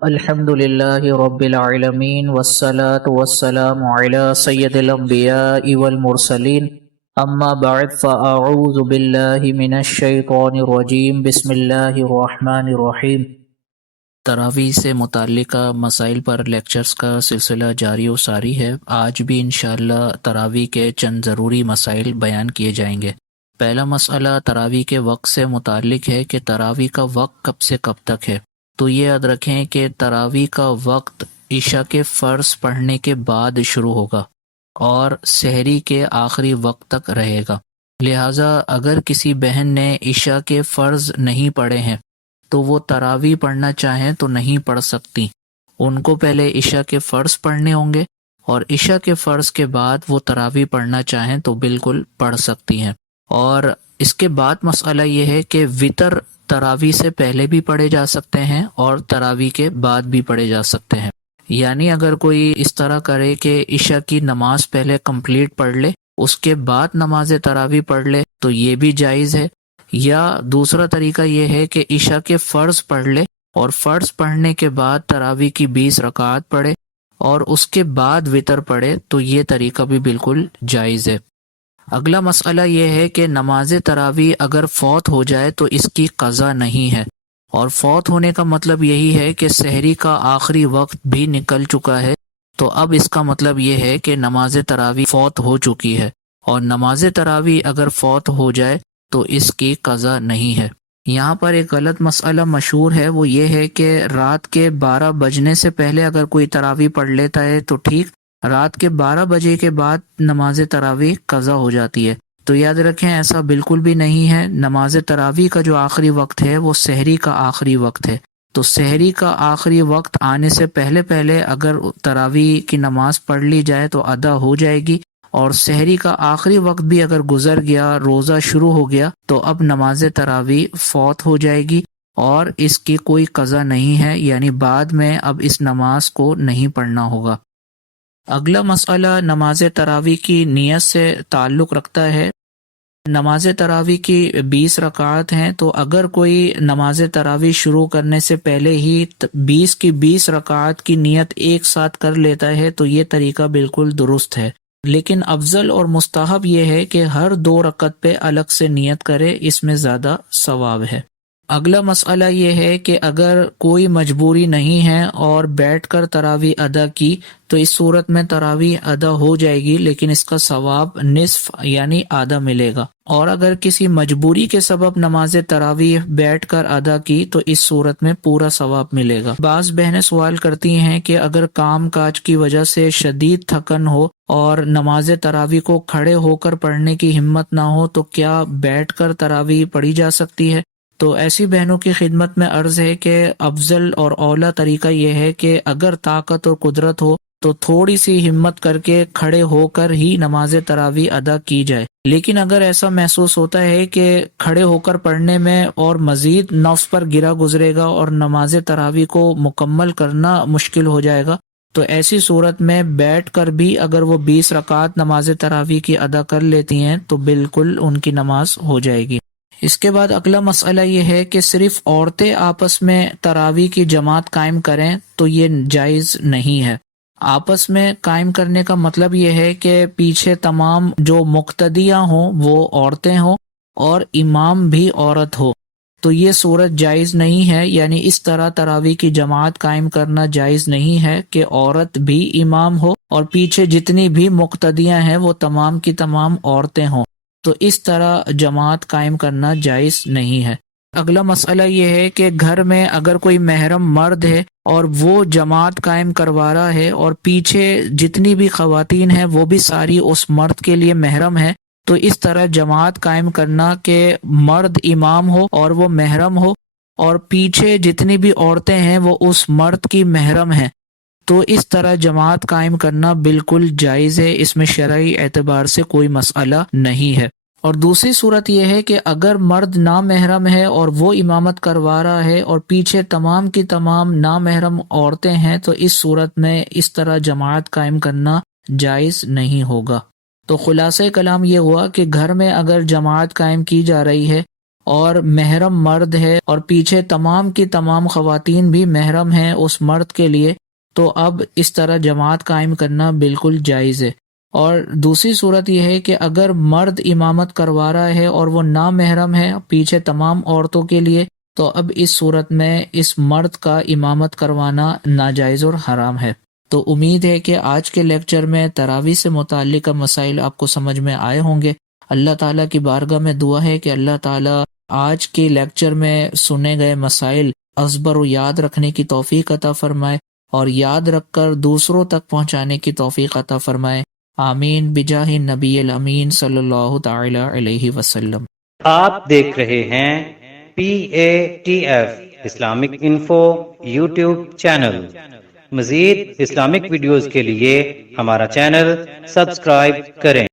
الحمد لله رب العالمين والصلاة والسلام على سيد الأنبياء والمرسلين أما بعد فأعوذ بالله من الشيطان الرجيم بسم الله الرحمن الرحيم۔ تراویح سے متعلقہ مسائل پر لیکچرز کا سلسلہ جاری و ساری ہے۔ آج بھی انشاءاللہ تراویح کے چند ضروری مسائل بیان کیے جائیں گے۔ پہلا مسئلہ تراویح کے وقت سے متعلق ہے کہ تراویح کا وقت کب سے کب تک ہے۔ تو یہ یاد رکھیں کہ تراویح کا وقت عشاء کے فرض پڑھنے کے بعد شروع ہوگا اور سحری کے آخری وقت تک رہے گا۔ لہٰذا اگر کسی بہن نے عشاء کے فرض نہیں پڑھے ہیں تو وہ تراویح پڑھنا چاہیں تو نہیں پڑھ سکتی۔ ان کو پہلے عشاء کے فرض پڑھنے ہوں گے اور عشاء کے فرض کے بعد وہ تراویح پڑھنا چاہیں تو بالکل پڑھ سکتی ہیں۔ اور اس کے بعد مسئلہ یہ ہے کہ وتر تراویح سے پہلے بھی پڑھے جا سکتے ہیں اور تراویح کے بعد بھی پڑھے جا سکتے ہیں۔ یعنی اگر کوئی اس طرح کرے کہ عشاء کی نماز پہلے کمپلیٹ پڑھ لے اس کے بعد نماز تراویح پڑھ لے تو یہ بھی جائز ہے، یا دوسرا طریقہ یہ ہے کہ عشاء کے فرض پڑھ لے اور فرض پڑھنے کے بعد تراویح کی 20 رکعات پڑھے اور اس کے بعد وتر پڑھے تو یہ طریقہ بھی بالکل جائز ہے۔ اگلا مسئلہ یہ ہے کہ نماز تراویح اگر فوت ہو جائے تو اس کی قضا نہیں ہے، اور فوت ہونے کا مطلب یہی ہے کہ سحری کا آخری وقت بھی نکل چکا ہے، تو اب اس کا مطلب یہ ہے کہ نماز تراویح فوت ہو چکی ہے، اور نماز تراویح اگر فوت ہو جائے تو اس کی قضا نہیں ہے۔ یہاں پر ایک غلط مسئلہ مشہور ہے، وہ یہ ہے کہ رات کے 12 بجنے سے پہلے اگر کوئی تراویح پڑھ لیتا ہے تو ٹھیک، رات کے 12 بجے کے بعد نماز تراویح قضا ہو جاتی ہے۔ تو یاد رکھیں ایسا بالکل بھی نہیں ہے۔ نماز تراویح کا جو آخری وقت ہے وہ سحری کا آخری وقت ہے، تو سحری کا آخری وقت آنے سے پہلے پہلے اگر تراویح کی نماز پڑھ لی جائے تو ادا ہو جائے گی، اور سحری کا آخری وقت بھی اگر گزر گیا، روزہ شروع ہو گیا، تو اب نماز تراویح فوت ہو جائے گی اور اس کی کوئی قضا نہیں ہے، یعنی بعد میں اب اس نماز کو نہیں پڑھنا ہوگا۔ اگلا مسئلہ نماز تراویح کی نیت سے تعلق رکھتا ہے۔ نماز تراویح کی 20 رکعات ہیں، تو اگر کوئی نماز تراویح شروع کرنے سے پہلے ہی 20 کی 20 رکعات کی نیت ایک ساتھ کر لیتا ہے تو یہ طریقہ بالکل درست ہے، لیکن افضل اور مستحب یہ ہے کہ ہر 2 رکعت پہ الگ سے نیت کرے، اس میں زیادہ ثواب ہے۔ اگلا مسئلہ یہ ہے کہ اگر کوئی مجبوری نہیں ہے اور بیٹھ کر تراویح ادا کی تو اس صورت میں تراویح ادا ہو جائے گی، لیکن اس کا ثواب نصف یعنی آدھا ملے گا، اور اگر کسی مجبوری کے سبب نماز تراویح بیٹھ کر ادا کی تو اس صورت میں پورا ثواب ملے گا۔ بعض بہنیں سوال کرتی ہیں کہ اگر کام کاج کی وجہ سے شدید تھکن ہو اور نماز تراویح کو کھڑے ہو کر پڑھنے کی ہمت نہ ہو تو کیا بیٹھ کر تراویح پڑھی جا سکتی ہے؟ تو ایسی بہنوں کی خدمت میں عرض ہے کہ افضل اور اولیٰ طریقہ یہ ہے کہ اگر طاقت اور قدرت ہو تو تھوڑی سی ہمت کر کے کھڑے ہو کر ہی نماز تراویح ادا کی جائے، لیکن اگر ایسا محسوس ہوتا ہے کہ کھڑے ہو کر پڑھنے میں اور مزید نفس پر گرا گزرے گا اور نماز تراویح کو مکمل کرنا مشکل ہو جائے گا، تو ایسی صورت میں بیٹھ کر بھی اگر وہ 20 رکعات نماز تراویح کی ادا کر لیتی ہیں تو بالکل ان کی نماز ہو جائے گی۔ اس کے بعد اگلا مسئلہ یہ ہے کہ صرف عورتیں آپس میں تراویح کی جماعت قائم کریں تو یہ جائز نہیں ہے۔ آپس میں قائم کرنے کا مطلب یہ ہے کہ پیچھے تمام جو مقتدیہ ہوں وہ عورتیں ہوں اور امام بھی عورت ہو، تو یہ صورت جائز نہیں ہے، یعنی اس طرح تراویح کی جماعت قائم کرنا جائز نہیں ہے کہ عورت بھی امام ہو اور پیچھے جتنی بھی مقتدیاں ہیں وہ تمام کی تمام عورتیں ہوں، تو اس طرح جماعت قائم کرنا جائز نہیں ہے۔ اگلا مسئلہ یہ ہے کہ گھر میں اگر کوئی محرم مرد ہے اور وہ جماعت قائم کروا رہا ہے اور پیچھے جتنی بھی خواتین ہیں وہ بھی ساری اس مرد کے لیے محرم ہے، تو اس طرح جماعت قائم کرنا کہ مرد امام ہو اور وہ محرم ہو اور پیچھے جتنی بھی عورتیں ہیں وہ اس مرد کی محرم ہیں، تو اس طرح جماعت قائم کرنا بالکل جائز ہے، اس میں شرعی اعتبار سے کوئی مسئلہ نہیں ہے۔ اور دوسری صورت یہ ہے کہ اگر مرد نامحرم ہے اور وہ امامت کروا رہا ہے اور پیچھے تمام کی تمام نامحرم عورتیں ہیں تو اس صورت میں اس طرح جماعت قائم کرنا جائز نہیں ہوگا۔ تو خلاصہ کلام یہ ہوا کہ گھر میں اگر جماعت قائم کی جا رہی ہے اور محرم مرد ہے اور پیچھے تمام کی تمام خواتین بھی محرم ہیں اس مرد کے لیے، تو اب اس طرح جماعت قائم کرنا بالکل جائز ہے۔ اور دوسری صورت یہ ہے کہ اگر مرد امامت کروا رہا ہے اور وہ نامحرم ہے پیچھے تمام عورتوں کے لیے، تو اب اس صورت میں اس مرد کا امامت کروانا ناجائز اور حرام ہے۔ تو امید ہے کہ آج کے لیکچر میں تراویح سے متعلق مسائل آپ کو سمجھ میں آئے ہوں گے۔ اللہ تعالیٰ کی بارگاہ میں دعا ہے کہ اللہ تعالیٰ آج کے لیکچر میں سنے گئے مسائل ازبر و یاد رکھنے کی توفیق عطا فرمائے اور یاد رکھ کر دوسروں تک پہنچانے کی توفیق عطا فرمائے۔ آمین بجاہ نبی الامین صلی اللہ تعالی علیہ وسلم۔ آپ دیکھ رہے ہیں PATF Islamic info YouTube channel. مزید اسلامک ویڈیوز کے لیے ہمارا چینل سبسکرائب کریں۔